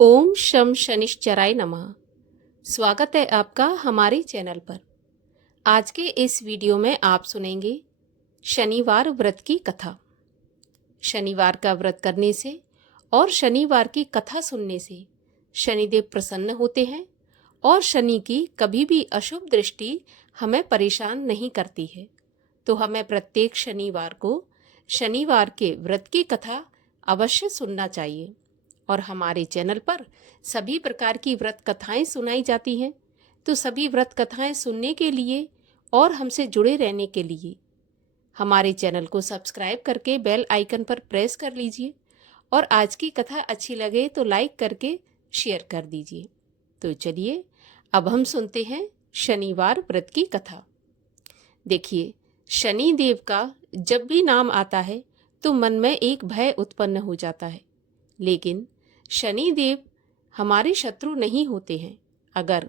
ओम शम शनिश्चराय नमः। स्वागत है आपका हमारे चैनल पर। आज के इस वीडियो में आप सुनेंगे शनिवार व्रत की कथा। शनिवार का व्रत करने से और शनिवार की कथा सुनने से शनिदेव प्रसन्न होते हैं और शनि की कभी भी अशुभ दृष्टि हमें परेशान नहीं करती है। तो हमें प्रत्येक शनिवार को शनिवार के व्रत की कथा अवश्य सुनना चाहिए। और हमारे चैनल पर सभी प्रकार की व्रत कथाएं सुनाई जाती हैं। तो सभी व्रत कथाएं सुनने के लिए और हमसे जुड़े रहने के लिए हमारे चैनल को सब्सक्राइब करके बेल आइकन पर प्रेस कर लीजिए और आज की कथा अच्छी लगे तो लाइक करके शेयर कर दीजिए। तो चलिए अब हम सुनते हैं शनिवार व्रत की कथा। देखिए, शनि देव का जब भी नाम आता है तो मन में एक भय उत्पन्न हो जाता है, लेकिन शनि देव हमारे शत्रु नहीं होते हैं। अगर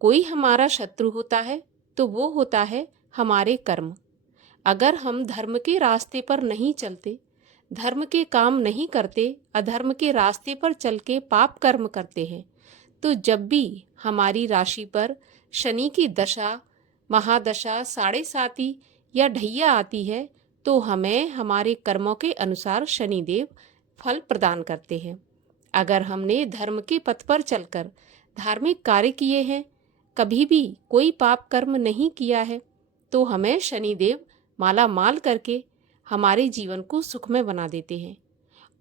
कोई हमारा शत्रु होता है तो वो होता है हमारे कर्म। अगर हम धर्म के रास्ते पर नहीं चलते, धर्म के काम नहीं करते, अधर्म के रास्ते पर चल के पाप कर्म करते हैं, तो जब भी हमारी राशि पर शनि की दशा, महादशा, साढ़े साती या ढैया आती है तो हमें हमारे कर्मों के अनुसार शनिदेव फल प्रदान करते हैं। अगर हमने धर्म के पथ पर चलकर धार्मिक कार्य किए हैं, कभी भी कोई पाप कर्म नहीं किया है, तो हमें शनिदेव माला माल करके हमारे जीवन को सुखमय बना देते हैं।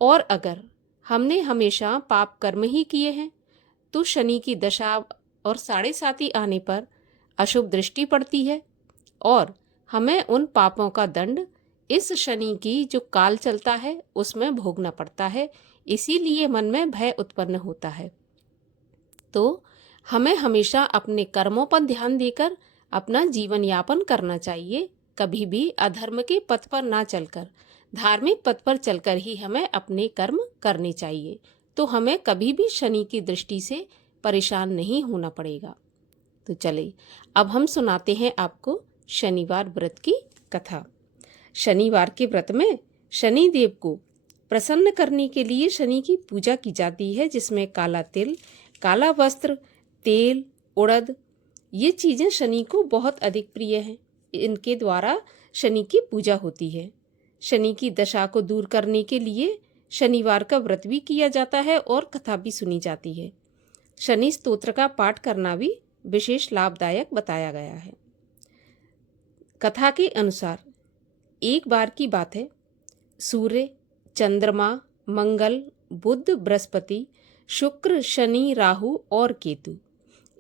और अगर हमने हमेशा पाप कर्म ही किए हैं तो शनि की दशा और साढ़े साती आने पर अशुभ दृष्टि पड़ती है और हमें उन पापों का दंड इस शनि की जो काल चलता है उसमें भोगना पड़ता है। इसीलिए मन में भय उत्पन्न होता है। तो हमें हमेशा अपने कर्मों पर ध्यान देकर अपना जीवन यापन करना चाहिए। कभी भी अधर्म के पथ पर ना चलकर धार्मिक पथ पर चलकर ही हमें अपने कर्म करने चाहिए। तो हमें कभी भी शनि की दृष्टि से परेशान नहीं होना पड़ेगा। तो चलिए अब हम सुनाते हैं आपको शनिवार व्रत की कथा। शनिवार के व्रत में शनि देव को प्रसन्न करने के लिए शनि की पूजा की जाती है, जिसमें काला तिल, काला वस्त्र, तेल, उड़द, ये चीज़ें शनि को बहुत अधिक प्रिय हैं। इनके द्वारा शनि की पूजा होती है। शनि की दशा को दूर करने के लिए शनिवार का व्रत भी किया जाता है और कथा भी सुनी जाती है। शनि स्तोत्र का पाठ करना भी विशेष लाभदायक बताया गया है। कथा के अनुसार एक बार की बात है, सूर्य, चंद्रमा, मंगल, बुध, बृहस्पति, शुक्र, शनि, राहु और केतु,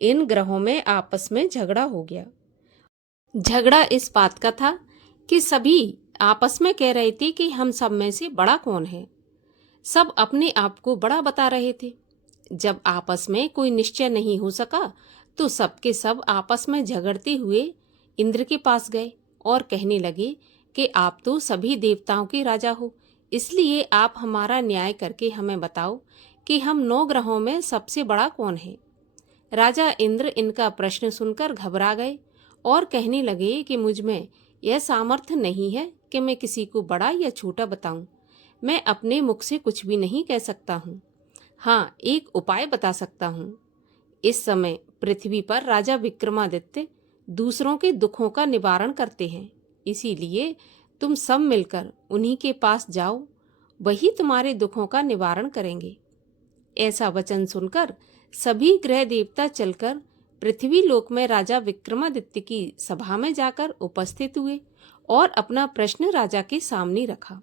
इन ग्रहों में आपस में झगड़ा हो गया। झगड़ा इस बात का था कि सभी आपस में कह रहे थे कि हम सब में से बड़ा कौन है। सब अपने आप को बड़ा बता रहे थे। जब आपस में कोई निश्चय नहीं हो सका तो सबके सब आपस में झगड़ते हुए इंद्र के पास गए और कहने लगे कि आप तो सभी देवताओं के राजा हो, इसलिए आप हमारा न्याय करके हमें बताओ कि हम 9 ग्रहों में सबसे बड़ा कौन है। राजा इंद्र इनका प्रश्न सुनकर घबरा गए और कहने लगे कि मुझ में यह सामर्थ्य नहीं है कि मैं किसी को बड़ा या छोटा बताऊं। मैं अपने मुख से कुछ भी नहीं कह सकता हूँ। हाँ, एक उपाय बता सकता हूँ। इस समय पृथ्वी पर राजा विक्रमादित्य दूसरों के दुखों का निवारण करते हैं, इसीलिए तुम सब मिलकर उन्हीं के पास जाओ, वही तुम्हारे दुखों का निवारण करेंगे। ऐसा वचन सुनकर सभी ग्रह देवता चलकर पृथ्वी लोक में राजा विक्रमादित्य की सभा में जाकर उपस्थित हुए और अपना प्रश्न राजा के सामने रखा।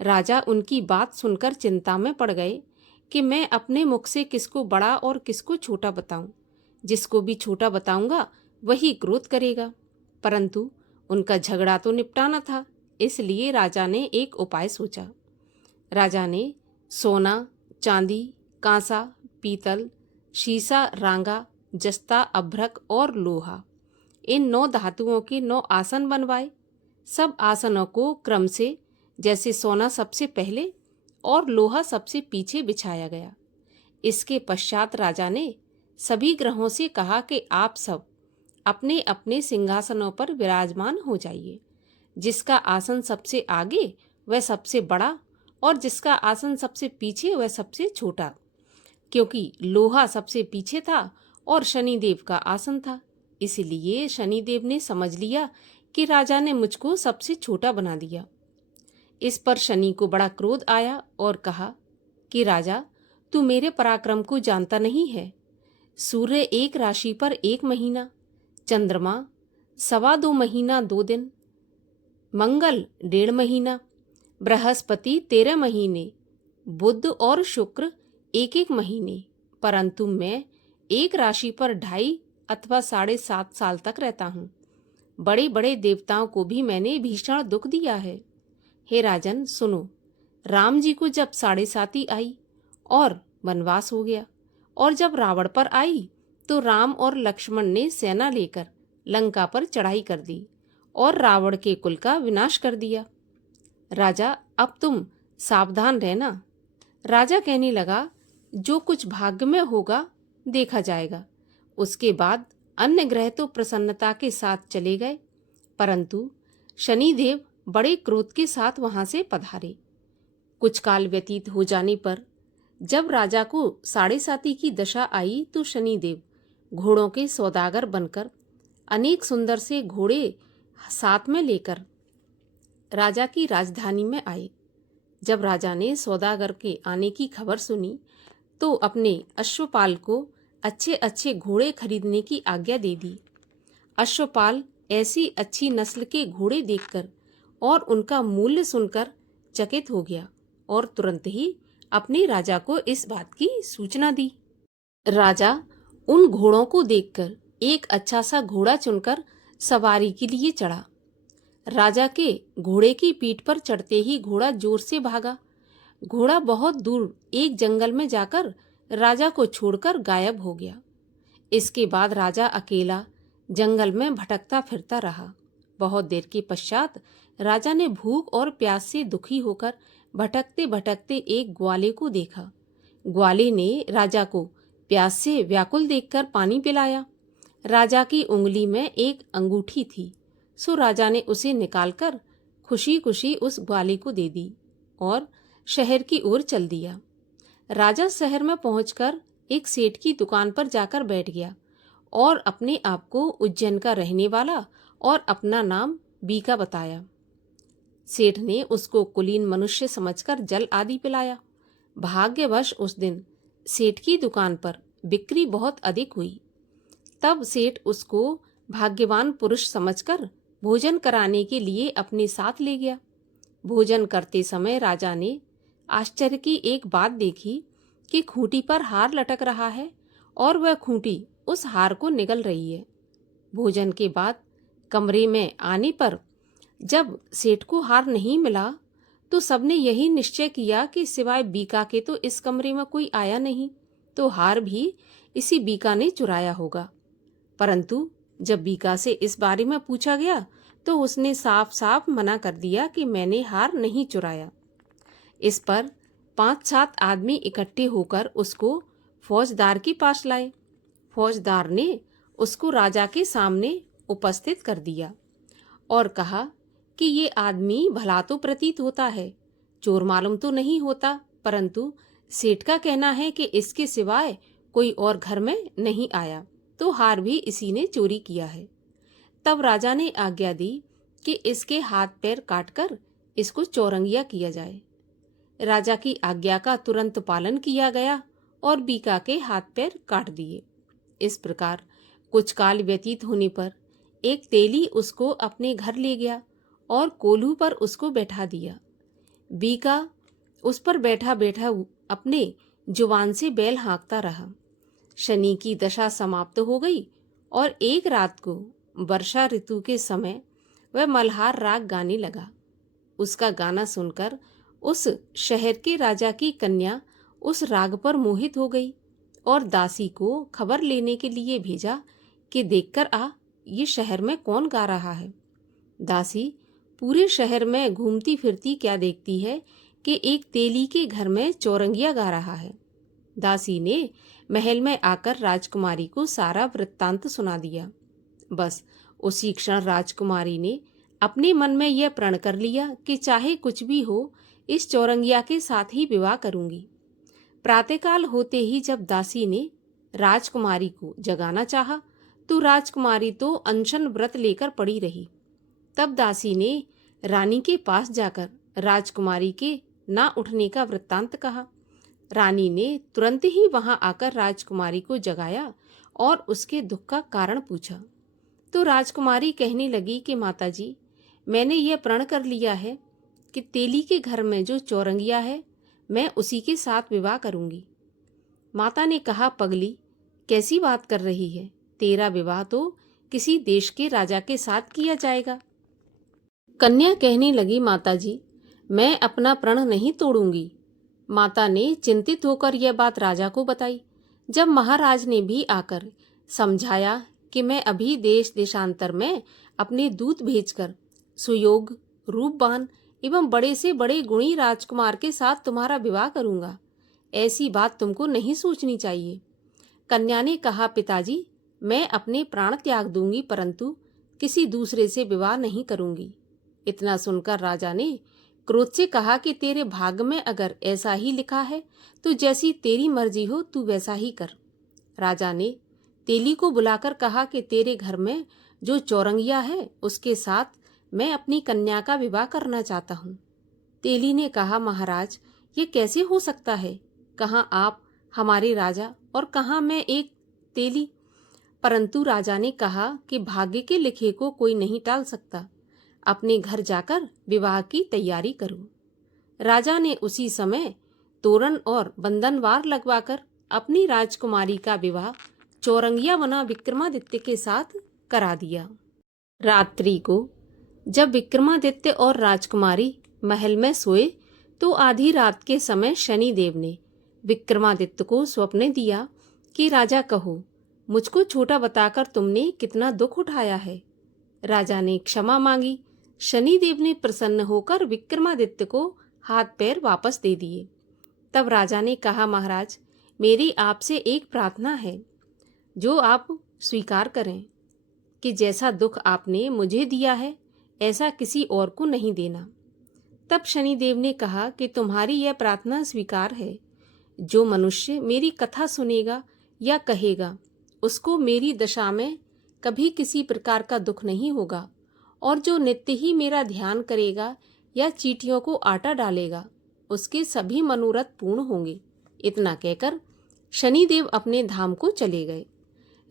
राजा उनकी बात सुनकर चिंता में पड़ गए कि मैं अपने मुख से किसको बड़ा और किसको छोटा बताऊं। जिसको भी छोटा बताऊंगा वही क्रोध करेगा। परंतु उनका झगड़ा तो निपटाना था, इसलिए राजा ने एक उपाय सोचा। राजा ने सोना, चांदी, कांसा, पीतल, शीशा, रांगा, जस्ता, अभ्रक और लोहा, इन 9 धातुओं के 9 आसन बनवाए। सब आसनों को क्रम से, जैसे सोना सबसे पहले और लोहा सबसे पीछे बिछाया गया। इसके पश्चात राजा ने सभी ग्रहों से कहा कि आप सब अपने अपने सिंहासनों पर विराजमान हो जाइए। जिसका आसन सबसे आगे वह सबसे बड़ा और जिसका आसन सबसे पीछे वह सबसे छोटा। क्योंकि लोहा सबसे पीछे था और शनिदेव का आसन था। इसलिए शनिदेव ने समझ लिया कि राजा ने मुझको सबसे छोटा बना दिया। इस पर शनि को बड़ा क्रोध आया और कहा कि राजा, तू मेरे पराक्रम को जानता नहीं है। सूर्य एक राशि पर 1 महीना, चंद्रमा 2.25 महीना 2 दिन, मंगल 1.5 महीना, बृहस्पति 13 महीने, बुध और शुक्र 1-1 महीने, परंतु मैं एक राशि पर 2.5 अथवा 7.5 साल तक रहता हूँ। बड़े बड़े देवताओं को भी मैंने भीषण दुख दिया है। हे राजन, सुनो, राम जी को जब 7.5 आई और वनवास हो गया, और जब रावण पर आई तो राम और लक्ष्मण ने सेना लेकर लंका पर चढ़ाई कर दी और रावण के कुल का विनाश कर दिया। राजा, अब तुम सावधान रहना। राजा कहने लगा, जो कुछ भाग्य में होगा देखा जाएगा। उसके बाद अन्य ग्रह तो प्रसन्नता के साथ चले गए, परंतु शनिदेव बड़े क्रोध के साथ वहां से पधारे। कुछ काल व्यतीत हो जाने पर जब राजा को 7.5 की दशा आई तो शनिदेव घोड़ों के सौदागर बनकर अनेक सुंदर से घोड़े साथ में लेकर राजा की राजधानी में आए। जब राजा ने सौदागर के आने की खबर सुनी तो अपने अश्वपाल को अच्छे अच्छे घोड़े खरीदने की आज्ञा दे दी। अश्वपाल ऐसी अच्छी नस्ल के घोड़े देखकर और उनका मूल्य सुनकर चकित हो गया और तुरंत ही अपने राजा को इस बात की सूचना दी। राजा उन घोड़ों को देखकर एक अच्छा सा घोड़ा चुनकर सवारी के लिए चढ़ा। राजा के घोड़े की पीठ पर चढ़ते ही घोड़ा जोर से भागा। घोड़ा बहुत दूर एक जंगल में जाकर राजा को छोड़कर गायब हो गया। इसके बाद राजा अकेला जंगल में भटकता फिरता रहा। बहुत देर के पश्चात राजा ने भूख और प्यास से दुखी होकर भटकते भटकते एक ग्वाले को देखा। ग्वाले ने राजा को प्यास से व्याकुल देखकर पानी पिलाया। राजा की उंगली में एक अंगूठी थी, सो राजा ने उसे निकालकर खुशी खुशी उस ग्वाले को दे दी और शहर की ओर चल दिया। राजा शहर में पहुंचकर एक सेठ की दुकान पर जाकर बैठ गया और अपने आप को उज्जैन का रहने वाला और अपना नाम बीका बताया। सेठ ने उसको कुलीन मनुष्य समझकर जल आदि पिलाया। भाग्यवश उस दिन सेठ की दुकान पर बिक्री बहुत अधिक हुई। तब सेठ उसको भाग्यवान पुरुष समझकर भोजन कराने के लिए अपने साथ ले गया। भोजन करते समय राजा ने आश्चर्य की एक बात देखी कि खूंटी पर हार लटक रहा है और वह खूंटी उस हार को निगल रही है। भोजन के बाद कमरे में आने पर जब सेठ को हार नहीं मिला तो सबने यही निश्चय किया कि सिवाय बीका के तो इस कमरे में कोई आया नहीं, तो हार भी इसी बीका ने चुराया होगा। परंतु जब बीका से इस बारे में पूछा गया तो उसने साफ साफ मना कर दिया कि मैंने हार नहीं चुराया। इस पर 5-7 आदमी इकट्ठे होकर उसको फौजदार के पास लाए। फौजदार ने उसको राजा के सामने उपस्थित कर दिया और कहा कि ये आदमी भला तो प्रतीत होता है, चोर मालूम तो नहीं होता, परंतु सेठ का कहना है कि इसके सिवाय कोई और घर में नहीं आया, तो हार भी इसी ने चोरी किया है। तब राजा ने आज्ञा दी कि इसके हाथ पैर काटकर इसको चौरंगिया किया जाए। राजा की आज्ञा का तुरंत पालन किया गया और बीका के हाथ पैर काट दिए। इस प्रकार कुछ काल व्यतीत होने पर एक तेली उसको अपने घर ले गया और कोल्हू पर उसको बैठा दिया। बीका उस पर बैठा बैठा अपने जुबान से बैल हाँकता रहा। शनि की दशा समाप्त हो गई और एक रात को वर्षा ऋतु के समय वह मल्हार राग गाने लगा। उसका गाना सुनकर उस शहर के राजा की कन्या उस राग पर मोहित हो गई और दासी को खबर लेने के लिए भेजा कि देखकर आ, ये शहर में कौन गा रहा है। दासी पूरे शहर में घूमती फिरती क्या देखती है कि एक तेली के घर में चौरंगिया गा रहा है। दासी ने महल में आकर राजकुमारी को सारा वृत्तांत सुना दिया। बस उसी क्षण राजकुमारी ने अपने मन में यह प्रण कर लिया कि चाहे कुछ भी हो, इस चौरंगिया के साथ ही विवाह करूंगी। प्रातःकाल होते ही जब दासी ने राजकुमारी को जगाना चाहा तो राजकुमारी तो अनशन व्रत लेकर पड़ी रही। तब दासी ने रानी के पास जाकर राजकुमारी के ना उठने का वृत्तांत कहा। रानी ने तुरंत ही वहां आकर राजकुमारी को जगाया और उसके दुख का कारण पूछा। तो राजकुमारी कहने लगी कि माताजी, मैंने यह प्रण कर लिया है कि तेली के घर में जो चौरंगिया है मैं उसी के साथ विवाह करूंगी। माता ने कहा, पगली, कैसी बात कर रही है? तेरा विवाह तो किसी देश के राजा के साथ किया जाएगा। कन्या कहने लगी, माताजी, मैं अपना प्रण नहीं तोड़ूंगी। माता ने चिंतित होकर यह बात राजा को बताई। जब महाराज ने भी आकर समझाया कि मैं अभी देश देशांतर में अपने दूत भेजकर सुयोग, रूपवान एवं बड़े से बड़े गुणी राजकुमार के साथ तुम्हारा विवाह करूंगा, ऐसी बात तुमको नहीं सोचनी चाहिए। कन्या ने कहा, पिताजी, मैं अपने प्राण त्याग दूंगी परंतु किसी दूसरे से विवाह नहीं करूंगी। इतना सुनकर राजा ने क्रोध से कहा कि तेरे भाग्य में अगर ऐसा ही लिखा है तो जैसी तेरी मर्जी हो तू वैसा ही कर। राजा ने तेली को बुलाकर कहा कि तेरे घर में जो चौरंगिया है उसके साथ मैं अपनी कन्या का विवाह करना चाहता हूँ। तेली ने कहा, महाराज, ये कैसे हो सकता है? कहाँ आप हमारे राजा और कहाँ मैं एक तेली? परंतु राजा ने कहा कि भाग्य के लिखे को कोई नहीं टाल सकता। अपने घर जाकर विवाह की तैयारी करो। राजा ने उसी समय तोरण और बंधनवार लगवाकर अपनी राजकुमारी का विवाह चौरंगिया बना विक्रमादित्य के साथ करा दिया। रात्रि को जब विक्रमादित्य और राजकुमारी महल में सोए तो आधी रात के समय शनिदेव ने विक्रमादित्य को स्वप्न दिया कि राजा कहो, मुझको छोटा बताकर तुमने कितना दुख उठाया है। राजा ने क्षमा मांगी। शनिदेव ने प्रसन्न होकर विक्रमादित्य को हाथ पैर वापस दे दिए। तब राजा ने कहा, महाराज, मेरी आपसे एक प्रार्थना है जो आप स्वीकार करें कि जैसा दुख आपने मुझे दिया है ऐसा किसी और को नहीं देना। तब शनिदेव ने कहा कि तुम्हारी यह प्रार्थना स्वीकार है। जो मनुष्य मेरी कथा सुनेगा या कहेगा उसको मेरी दशा में कभी किसी प्रकार का दुख नहीं होगा, और जो नित्य ही मेरा ध्यान करेगा या चींटियों को आटा डालेगा उसके सभी मनोरथ पूर्ण होंगे। इतना कहकर शनिदेव अपने धाम को चले गए।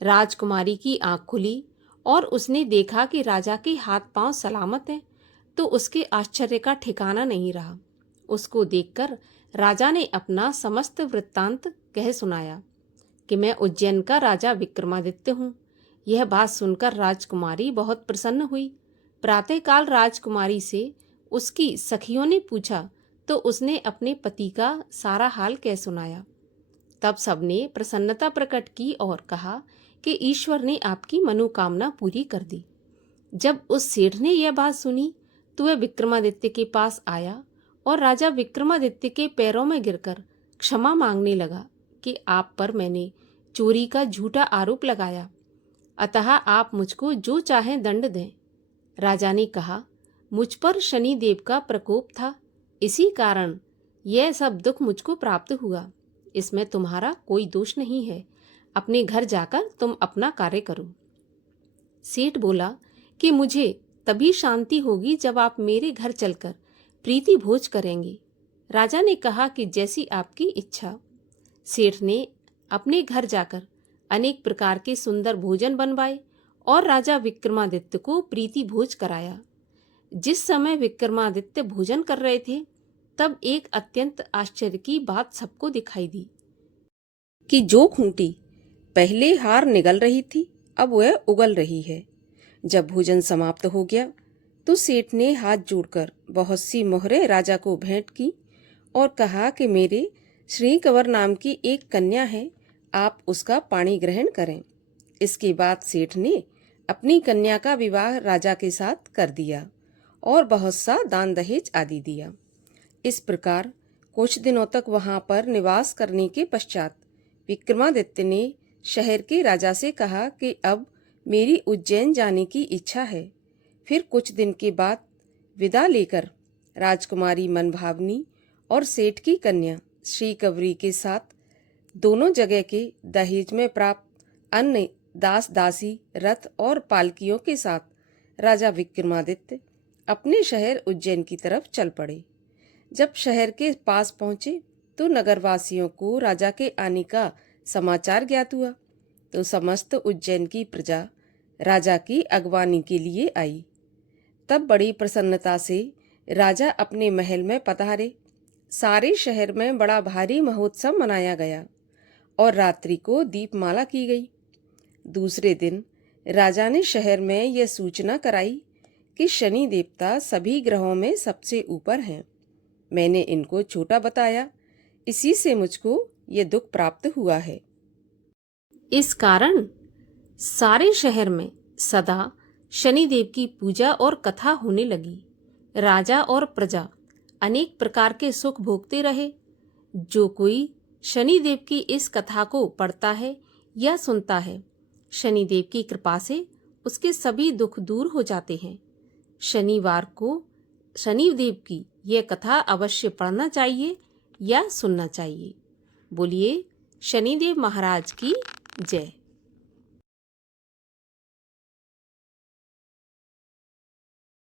राजकुमारी की आंख खुली और उसने देखा कि राजा के हाथ पांव सलामत हैं, तो उसके आश्चर्य का ठिकाना नहीं रहा। उसको देखकर राजा ने अपना समस्त वृत्तांत कह सुनाया कि मैं उज्जैन का राजा विक्रमादित्य हूँ। यह बात सुनकर राजकुमारी बहुत प्रसन्न हुई। प्रातःकाल राजकुमारी से उसकी सखियों ने पूछा तो उसने अपने पति का सारा हाल कह सुनाया। तब सबने प्रसन्नता प्रकट की और कहा कि ईश्वर ने आपकी मनोकामना पूरी कर दी। जब उस सेठ ने यह बात सुनी तो वह विक्रमादित्य के पास आया और राजा विक्रमादित्य के पैरों में गिरकर क्षमा मांगने लगा कि आप पर मैंने चोरी का झूठा आरोप लगाया, अतः आप मुझको जो चाहें दंड दें। राजा ने कहा, मुझ पर शनिदेव का प्रकोप था, इसी कारण यह सब दुख मुझको प्राप्त हुआ। इसमें तुम्हारा कोई दोष नहीं है। अपने घर जाकर तुम अपना कार्य करो। सेठ बोला कि मुझे तभी शांति होगी जब आप मेरे घर चलकर प्रीति भोज करेंगे। राजा ने कहा कि जैसी आपकी इच्छा। सेठ ने अपने घर जाकर अनेक प्रकार के सुंदर भोजन बनवाए और राजा विक्रमादित्य को प्रीति भोज कराया। जिस समय विक्रमादित्य भोजन कर रहे थे तब एक अत्यंत आश्चर्य की बात सबको दिखाई दी कि जो खूंटी पहले हार निगल रही थी अब वह उगल रही है। जब भोजन समाप्त हो गया तो सेठ ने हाथ जोड़कर बहुत सी मोहरें राजा को भेंट की और कहा कि मेरे श्री कंवर नाम की एक कन्या है, आप उसका पाणी ग्रहण करें। इसके बाद सेठ ने अपनी कन्या का विवाह राजा के साथ कर दिया और बहुत सा दान दहेज आदि दिया। इस प्रकार कुछ दिनों तक वहां पर निवास करने के पश्चात विक्रमादित्य ने शहर के राजा से कहा कि अब मेरी उज्जैन जाने की इच्छा है। फिर कुछ दिन के बाद विदा लेकर राजकुमारी मनभावनी और सेठ की कन्या श्री कवरी के साथ दोनों जगह के दहेज में प्राप्त अन्य दास दासी, रथ और पालकियों के साथ राजा विक्रमादित्य अपने शहर उज्जैन की तरफ चल पड़े। जब शहर के पास पहुंचे तो नगरवासियों को राजा के आने का समाचार ज्ञात हुआ, तो समस्त उज्जैन की प्रजा राजा की अगवानी के लिए आई। तब बड़ी प्रसन्नता से राजा अपने महल में पधारे। सारे शहर में बड़ा भारी महोत्सव मनाया गया और रात्रि को दीपमाला की गई। दूसरे दिन राजा ने शहर में यह सूचना कराई कि शनि देवता सभी ग्रहों में सबसे ऊपर हैं। मैंने इनको छोटा बताया, इसी से मुझको ये दुख प्राप्त हुआ है। इस कारण सारे शहर में सदा शनिदेव की पूजा और कथा होने लगी। राजा और प्रजा अनेक प्रकार के सुख भोगते रहे। जो कोई शनिदेव की इस कथा को पढ़ता है या सुनता है, शनिदेव की कृपा से उसके सभी दुख दूर हो जाते हैं। शनिवार को शनिदेव की यह कथा अवश्य पढ़ना चाहिए या सुनना चाहिए। बोलिए शनिदेव महाराज की जय।